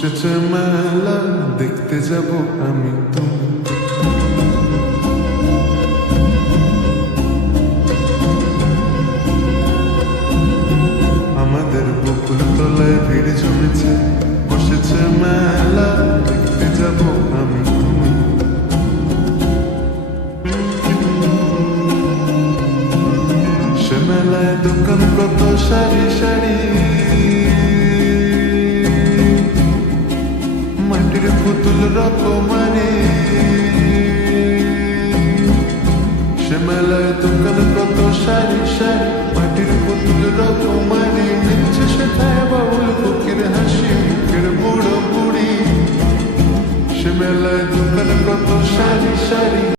বসেছে মেলা দেখতে যাব আমি তুমি। আমাদের বকুল তলায় ভিড় জমেছে, বসেছে মেলা দেখতে যাব আমি তুমি। সে মেলায় দোকান কত সারি সারি, মাটির পুতুল রকমারি। সে মেলায় দোকান কত সারি সারি,